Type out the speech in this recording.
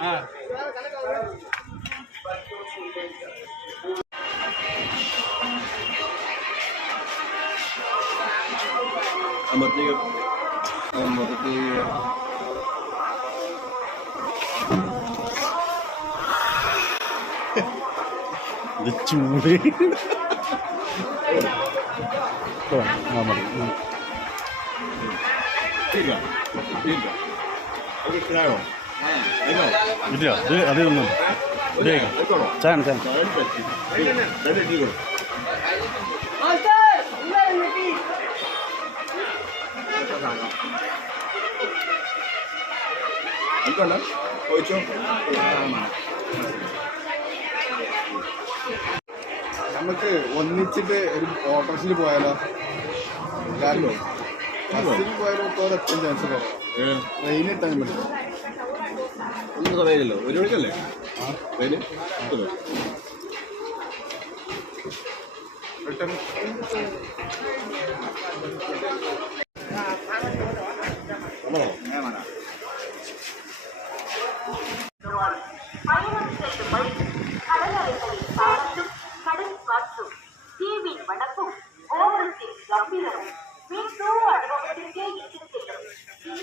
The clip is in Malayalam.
మొదటి మొదటి いいじゃん。いいじゃん。いよ。ഇത് അത് എടുക്കണോ ചാൻ ചാൻ ടീ എനിക്കുണ്ടോ ചോദിച്ചോ നമുക്ക് ഒന്നിച്ചിട്ട് ഒരു ഓട്ടോറിക്ഷയിൽ പോയാലോ? കാരണം ബസ്സിൽ പോയാലും എത്താൻ ചാൻസ് കുറവാണ് ട്രെയിൻ എത്താൻ പറ്റില്ല ഒന്നും സമയമില്ലല്ലോ ഒരു മണിക്കല്ലേ ട്രെയിന് பயணம் செல்லும் வழி கடலலைகளின் தாளத்தும் கடல் காற்றும் தீவின் வனப்பும் ஓரத்தின் கம்பீரமும் மீண்டும் அனுபவத்திற்கே இட்டு செல்லும் சிறிய படகு சவாரி